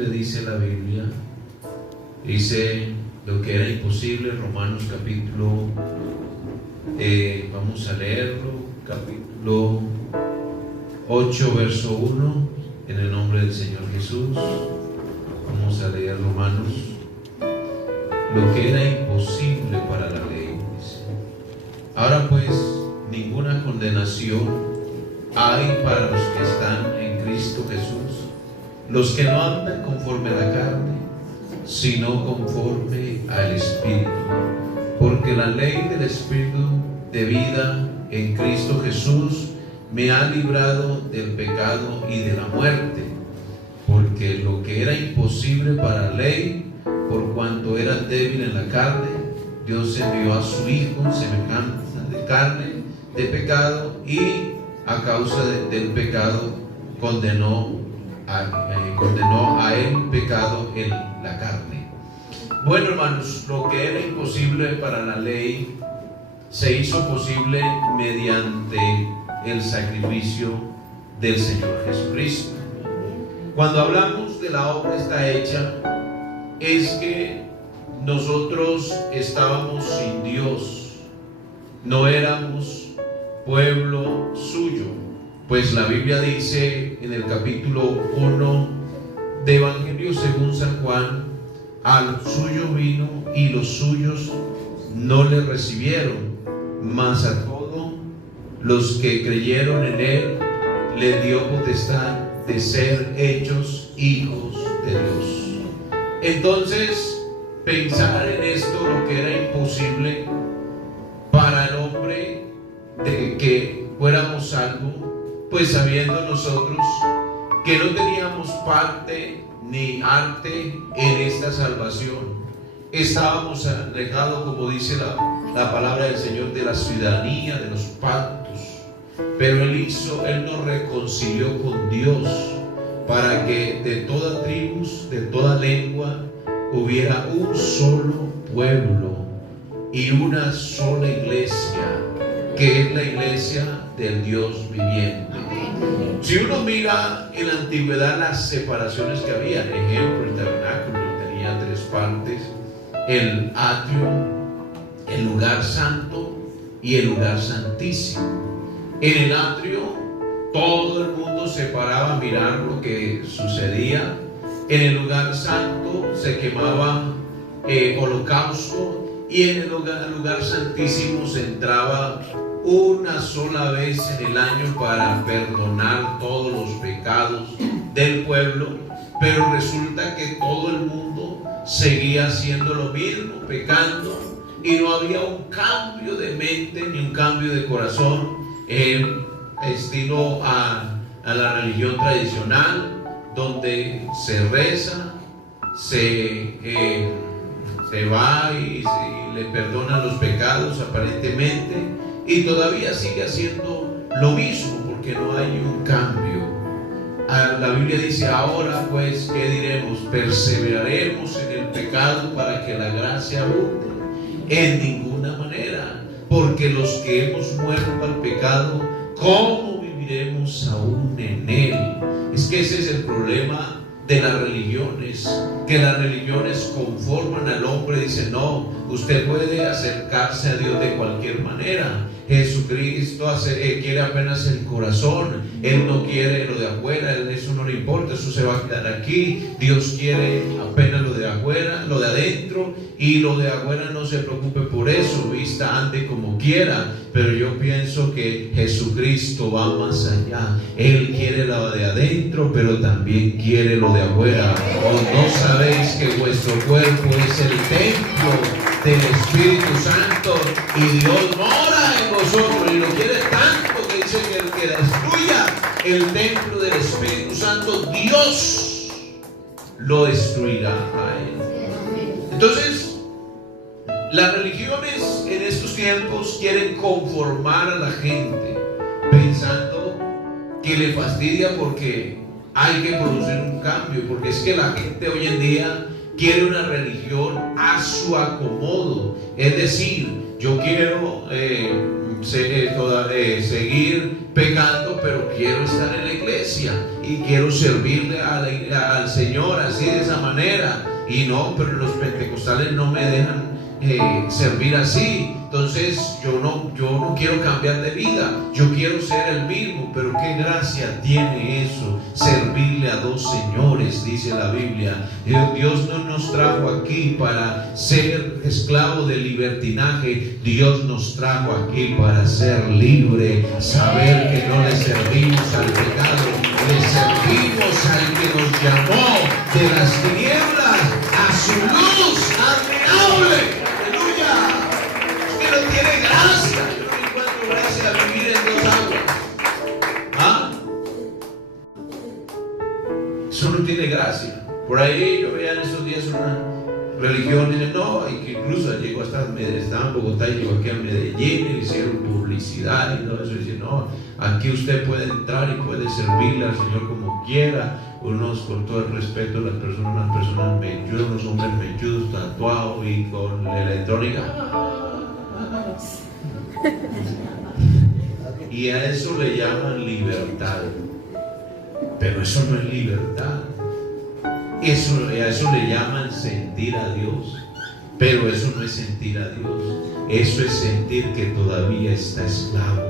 imposible, dice la Biblia. Dice lo que era imposible, Romanos capítulo, vamos a leerlo, capítulo 8, verso 1, en el nombre del Señor Jesús. Vamos a leer Romanos. Lo que era imposible para la ley, dice. Ahora pues, ninguna condenación hay para los que están en Cristo Jesús, los que no andan conforme a la carne, sino conforme al Espíritu. Porque la ley del Espíritu de vida en Cristo Jesús me ha librado del pecado y de la muerte. Porque lo que era imposible para la ley, por cuanto era débil en la carne, Dios envió a su Hijo en semejanza de carne, de pecado, y a causa del pecado condenó a él pecado en la carne. Bueno, hermanos, lo que era imposible para la ley se hizo posible mediante el sacrificio del Señor Jesucristo. Cuando hablamos de la obra está hecha, es que nosotros estábamos sin Dios, no éramos pueblo suyo, pues la Biblia dice en el capítulo 1 de Evangelio según San Juan: al suyo vino y los suyos no le recibieron, mas a todos los que creyeron en él le dio potestad de ser hechos hijos de Dios. Entonces, pensar en esto, lo que era imposible para el hombre de que fuéramos salvos, pues sabiendo nosotros que no teníamos parte ni arte en esta salvación, estábamos alejados, como dice la palabra del Señor, de la ciudadanía, de los pactos. Pero Él nos reconcilió con Dios, para que de toda tribu, de toda lengua, hubiera un solo pueblo y una sola iglesia, que es la iglesia del Dios viviente. Si uno mira en la antigüedad las separaciones que había, por ejemplo, el tabernáculo tenía 3 partes: el atrio, el lugar santo y el lugar santísimo. En el atrio todo el mundo se paraba a mirar lo que sucedía. En el lugar santo se quemaba holocausto, y en el lugar santísimo se entraba una sola vez en el año para perdonar todos los pecados del pueblo. Pero resulta que todo el mundo seguía haciendo lo mismo, pecando, y no había un cambio de mente ni un cambio de corazón, estilo a la religión tradicional, donde se reza, se va y le perdonan los pecados aparentemente, y todavía sigue haciendo lo mismo porque no hay un cambio. La Biblia dice: ahora pues, ¿qué diremos? ¿Perseveraremos en el pecado para que la gracia abunde? En ninguna manera, porque los que hemos muerto al pecado, ¿cómo viviremos aún en él? Es que ese es el problema de las religiones, que las religiones conforman al hombre. Dicen: no, usted puede acercarse a Dios de cualquier manera. Jesucristo quiere apenas el corazón, Él no quiere lo de afuera, eso no le importa, eso se va a quedar aquí. Dios quiere apenas lo de afuera, lo de adentro, y lo de afuera no se preocupe por eso, vista, ande como quiera. Pero yo pienso que Jesucristo va más allá. Él quiere lo de adentro, pero también quiere lo de afuera. ¿O no sabéis que vuestro cuerpo es el templo del Espíritu Santo y Dios mora en vosotros? Y lo quiere tanto que dice que el que destruya el templo del Espíritu Santo, Dios lo destruirá a él. Entonces, las religiones en estos tiempos quieren conformar a la gente, pensando que le fastidia porque hay que producir un cambio, porque es que la gente hoy en día quiere una religión a su acomodo. Es decir, yo quiero seguir pecando, pero quiero estar en la iglesia y quiero servirle al Señor así, de esa manera. Y no, pero los pentecostales no me dejan servir así. Entonces yo no quiero cambiar de vida, yo quiero ser el mismo. Pero qué gracia tiene eso, servirle a dos señores, dice la Biblia. Dios no nos trajo aquí para ser esclavos de libertinaje. Dios nos trajo aquí para ser libre, saber que no le servimos al pecado, le servimos al que nos llamó de las tinieblas a su luz admirable. No tiene gracia. Yo no encuentro gracia a vivir en dos aguas. ¿Ah? Eso no tiene gracia. Por ahí yo veía en esos días una religión, y no, y que incluso llegó hasta estaba en Bogotá y llegó aquí a Medellín y le hicieron publicidad y todo eso. Y dice, no, aquí usted puede entrar y puede servirle al Señor como quiera. Unos, con todo el respeto, las personas, unas personas mechudas, unos hombres mechudos, tatuados y con la electrónica. Y a eso le llaman libertad. Pero eso no es libertad. A eso le llaman sentir a Dios. Pero eso no es sentir a Dios. Eso es sentir que todavía está esclavo.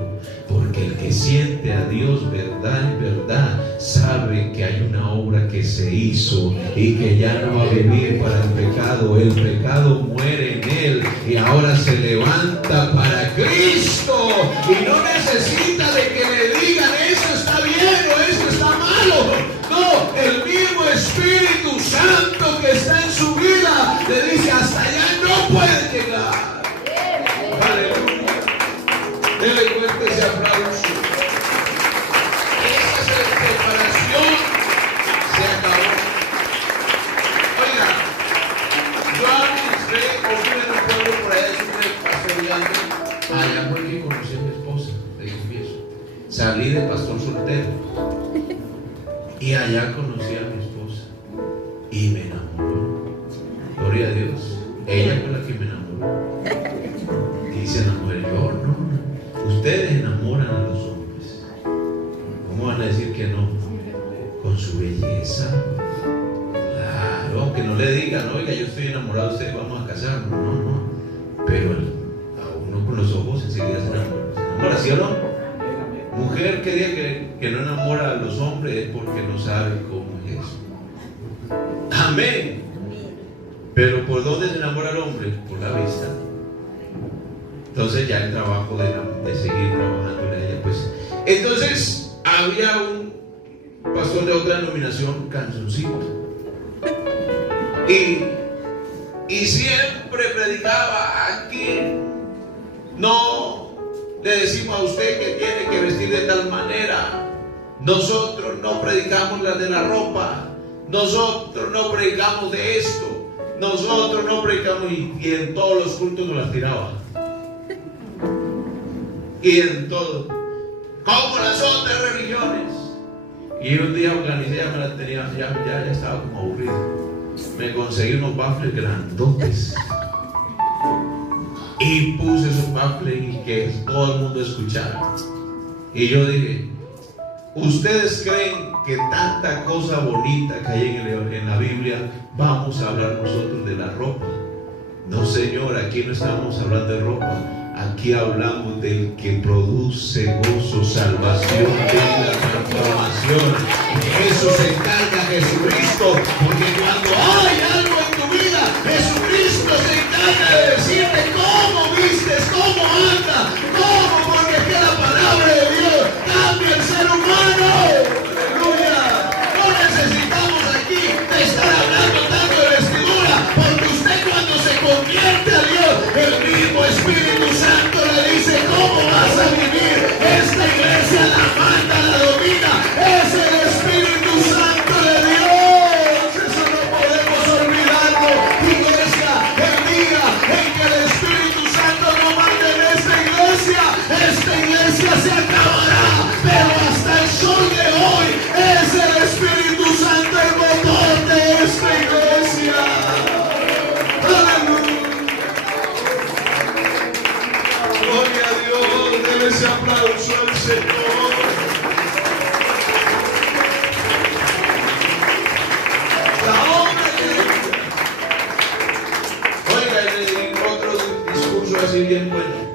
Porque el que siente a Dios verdad en verdad sabe que hay una obra que se hizo y que ya no va a vivir para el pecado. El pecado muere en él y ahora se levanta para Cristo y no necesita de que le digan eso está bien o eso está malo. No, el mismo Espíritu Santo que está en su vida le dice hasta allá no puede llegar. Aleluya. Dele fuerte ese aplauso. Esa preparación se acabó. Oiga, yo administré, estuve en un pueblo por allá, estuve pastoreando. Allá fue que conocí a mi esposa, le confieso. Salí de pastor soltero y allá conocí a mi esposa y me enamoró. Gloria a Dios. Ella fue la que me enamoró. Y se enamoró yo, no. Ustedes enamoran a los hombres. ¿Cómo van a decir que no? Con su belleza. Claro, que no le digan, oiga, yo estoy enamorado de usted, vamos a casarnos. No. Pero a uno con los ojos enseguida se enamora, ¿sí o no? Mujer que diga que no enamora a los hombres es porque no sabe cómo es eso. Amén. Pero ¿por dónde se enamora el hombre? Por la vista. Entonces ya el trabajo de seguir trabajando en ella, pues. Entonces había un pastor de otra denominación, canzoncito, y siempre predicaba aquí. No le decimos a usted que tiene que vestir de tal manera. Nosotros no predicamos la de la ropa. Nosotros no predicamos de esto. Nosotros no predicamos, y en todos los cultos nos las tiraba. Y en todo, como las otras religiones. Y un día organicé, ya estaba como aburrido. Me conseguí unos baffles grandotes y puse esos baffles y que todo el mundo escuchara. Y yo dije, ¿ustedes creen que tanta cosa bonita que hay en la Biblia vamos a hablar nosotros de la ropa? No, señor, aquí no estamos hablando de ropa. Aquí hablamos del que produce gozo, salvación, vida, transformación. Eso se encarga Jesucristo, porque cuando hay algo en tu vida, Jesucristo se encarga de decirte cómo vistes, cómo andas, cómo, porque es que la palabra de Dios cambia el ser humano. Aleluya. No necesitamos aquí estar hablando tanto de vestidura, porque usted cuando se convierte a Dios, el mismo Espíritu Santo le dice cómo vas a vivir. Esta iglesia la manda, la domina. Es el Espíritu Santo de Dios. así bien bueno.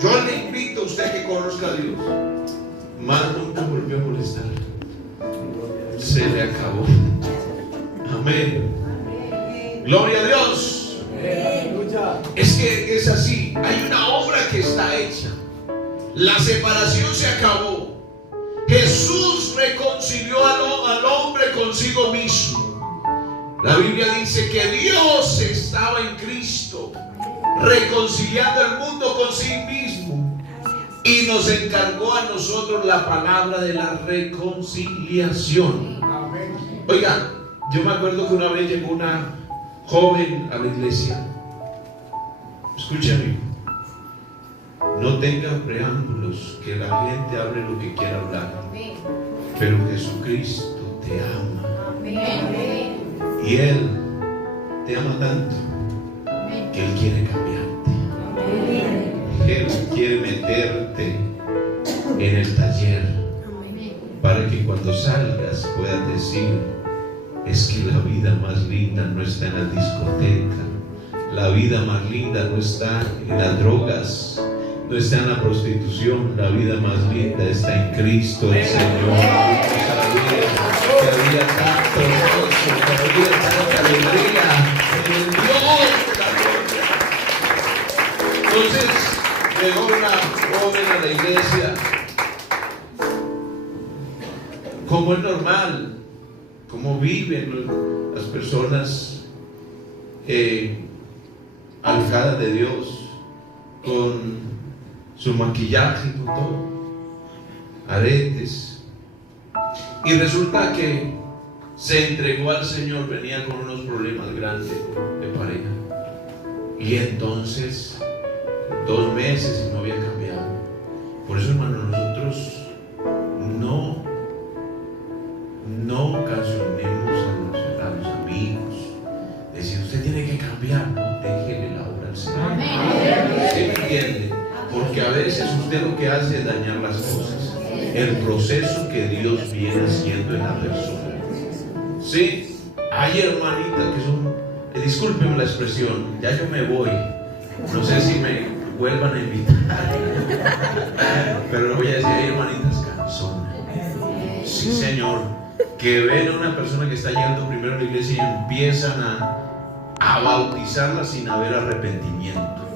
Yo le invito a usted que conozca a Dios. Más nunca volvió a molestar. Se le acabó. Amén. Gloria a Dios. Es que es así. Hay una obra que está hecha. La separación se acabó. Jesús reconcilió al hombre consigo mismo. La Biblia dice que Dios estaba en Cristo, reconciliando el mundo con sí mismo, y nos encargó a nosotros la palabra de la reconciliación. Oiga, yo me acuerdo que una vez llegó una joven a la iglesia. Escúchame, no tengan preámbulos, que la gente hable lo que quiera hablar, pero Jesucristo te ama. Y Él te ama tanto que Él quiere cambiarte. Él quiere meterte en el taller para que cuando salgas puedas decir: es que la vida más linda no está en la discoteca, la vida más linda no está en las drogas, no está en la prostitución, la vida más linda está en Cristo el Señor. Que había tanto gozo, que había tanta alegría en el Dios de la gloria. Entonces llegó una joven a la iglesia, como es normal, como viven las personas alejadas de Dios, con su maquillaje, con todo, aretes. Y resulta que se entregó al Señor, venía con unos problemas grandes de pareja. Y entonces, 2 meses y no había cambiado. Por eso, hermano, nosotros no ocasionemos a los amigos. Decir, usted tiene que cambiar, no, déjele la obra al Señor. ¿Se entiende? Porque a veces usted lo que hace es dañar las cosas. El proceso que Dios viene haciendo en la persona. Sí, hay hermanitas que son, discúlpenme la expresión, ya yo me voy, no sé si me vuelvan a invitar, pero voy a decir, hay hermanitas canzonas. Sí, Señor, que ven a una persona que está llegando primero a la iglesia y empiezan a bautizarla sin haber arrepentimiento.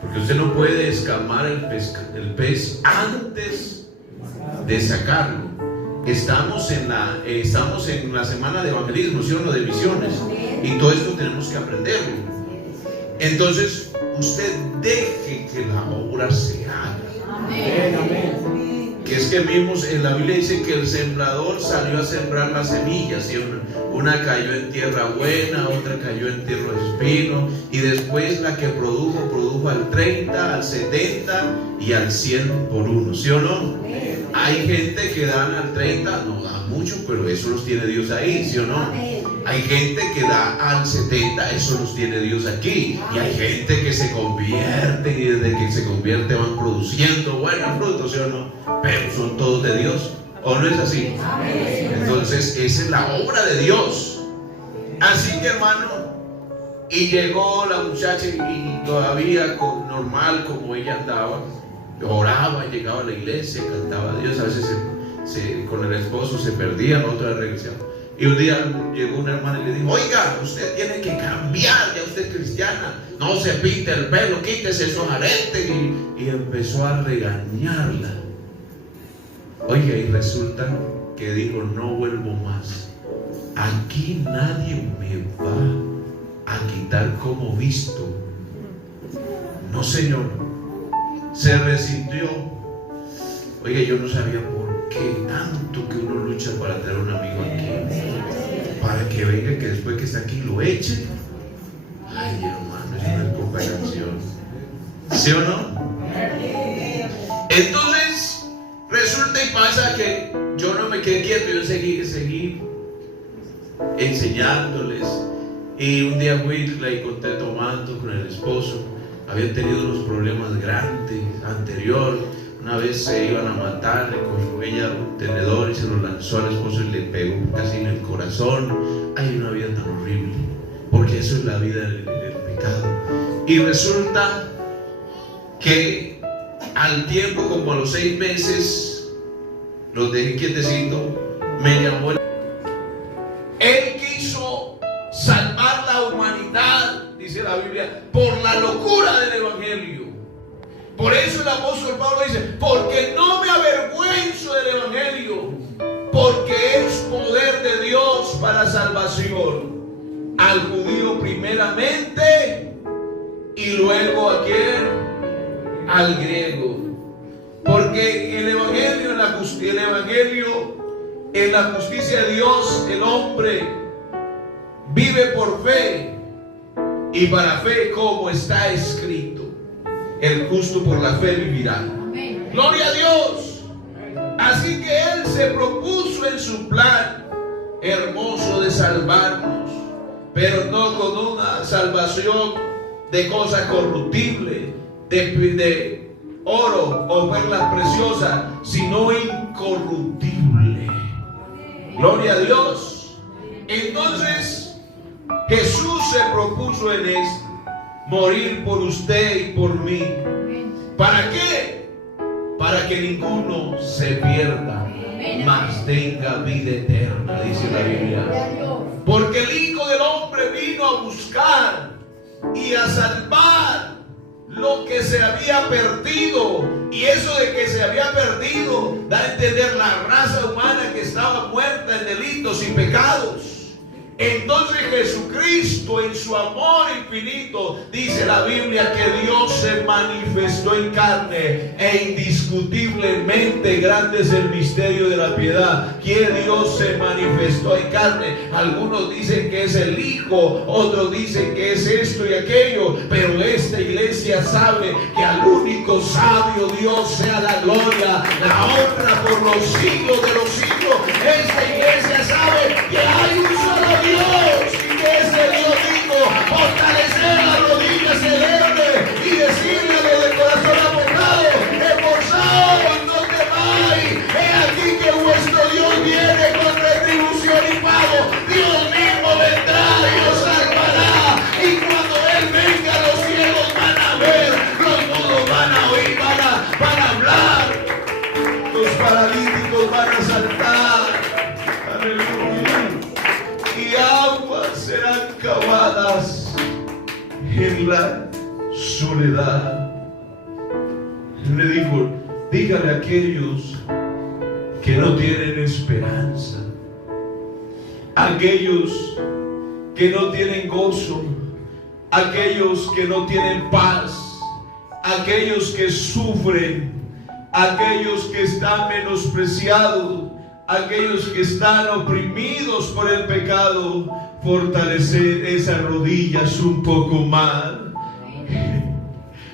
Porque usted no puede escamar el pez antes de sacarlo. Estamos en la semana de evangelismo, ¿sí o no? De misiones, y todo esto tenemos que aprenderlo. Entonces usted deje que la obra se haga. Amén. Que es que vimos en la Biblia, dice que el sembrador salió a sembrar las semillas, ¿sí? Una cayó en tierra buena, otra cayó en tierra de espino, y después la que produjo al 30, al 70 y al 100 por uno, ¿sí o no? Hay gente que dan al 30, no da mucho, pero eso los tiene Dios ahí, ¿sí o no? Hay gente que da al 70, eso los tiene Dios aquí. Y hay gente que se convierte, y desde que se convierte van produciendo buenos frutos, ¿sí o no? Pero son todos de Dios, ¿o no es así? Entonces esa es la obra de Dios. Así que, hermano, y llegó la muchacha y todavía normal como ella andaba, oraba, llegaba a la iglesia, cantaba a Dios. A veces con el esposo se perdían, otra vez regresaban. Y un día llegó una hermana y le dijo: oiga, usted tiene que cambiar, ya usted es cristiana, no se pinte el pelo, quítese esos aretes. Y empezó a regañarla. Oiga, y resulta que dijo: no vuelvo más, aquí nadie me va a quitar como visto. No, Señor. Se resintió. Oiga, yo no sabía por qué tanto que uno lucha para traer un amigo aquí, para que venga, que después que está aquí lo eche. Ay, hermano, es una comparación, ¿sí o no? Entonces resulta y pasa que yo no me quedé quieto, yo seguí enseñándoles. Y un día fui, le conté tomando con el esposo. Habían tenido unos problemas grandes anterior. Una vez se iban a matar, le cogió ella un tenedor y se lo lanzó al esposo y le pegó casi en el corazón. Hay una vida tan horrible, porque eso es la vida del pecado. Y resulta que al tiempo, como a los 6 meses, los dejé quietecitos, me llamó. Él quiso salvar la humanidad, dice la Biblia, por la locura del Evangelio. Por eso el apóstol Pablo dice, porque no me avergüenzo del Evangelio, porque es poder de Dios para salvación al judío primeramente y luego a quién, al griego. Porque el Evangelio, en la justicia de Dios, el hombre vive por fe, y para fe, como está escrito, el justo por la fe vivirá. Amén. Gloria a Dios. Así que Él se propuso en su plan hermoso de salvarnos, pero no con una salvación de cosas corruptibles, de oro o perlas preciosas, sino incorruptible. Gloria a Dios. Entonces Jesús se propuso en esto, morir por usted y por mí. ¿Para qué? Para que ninguno se pierda, mas tenga vida eterna, dice la Biblia. Porque el Hijo del Hombre vino a buscar y a salvar lo que se había perdido. Y eso de que se había perdido da a entender la raza humana que estaba muerta en delitos y pecados. Entonces Jesucristo, en su amor infinito, dice la Biblia que Dios se manifestó en carne, e indiscutiblemente grande es el misterio de la piedad, que Dios se manifestó en carne. Algunos dicen que es el Hijo, otros dicen que es esto y aquello, pero esta iglesia sabe que al único sabio Dios sea la gloria, la honra por los siglos de los siglos. Esta iglesia sabe que hay un solo Dios, y que ese Dios dijo, fortalecer las rodillas celebres y decirle de corazón apretado, esforzaos, no temáis, he aquí que vuestro Dios viene con retribución y pago. Dios mismo vendrá y os salvará, y cuando Él venga los cielos van a ver, los mudos van a oír, van a hablar, los paralíticos van a saltar. Aleluya. Y aguas serán cavadas en la soledad. Le digo, dígale a aquellos que no tienen esperanza, aquellos que no tienen gozo, aquellos que no tienen paz, aquellos que sufren, aquellos que están menospreciados, aquellos que están oprimidos por el pecado, fortalecer esas rodillas un poco más.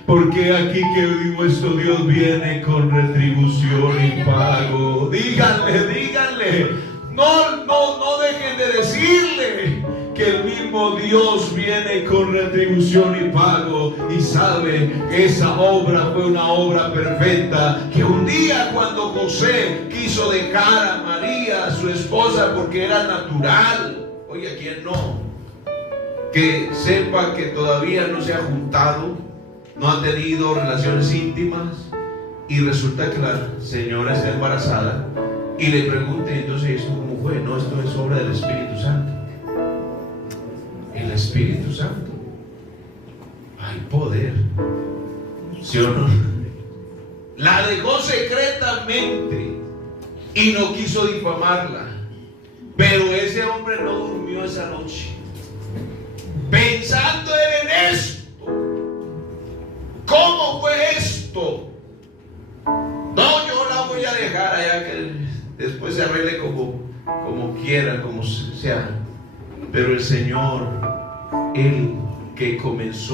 Porque aquí que nuestro Dios viene con retribución y pago. Díganle, no dejen de decirle que el mismo Dios viene con retribución y pago, y sabe que esa obra fue una obra perfecta, que un día cuando José quiso dejar a María, su esposa, porque era natural, oye, ¿quién no? Que sepa que todavía no se ha juntado, no ha tenido relaciones íntimas, y resulta que la señora está embarazada, y le pregunte, entonces, ¿esto cómo fue? No, esto es obra del Espíritu Santo. El Espíritu Santo, hay poder, ¿sí o no? La dejó secretamente y no quiso difamarla, pero ese hombre no durmió esa noche pensando en esto. ¿Cómo fue esto? No, yo la voy a dejar allá, que después se arregle como quiera, como sea. Pero el Señor, Él que comenzó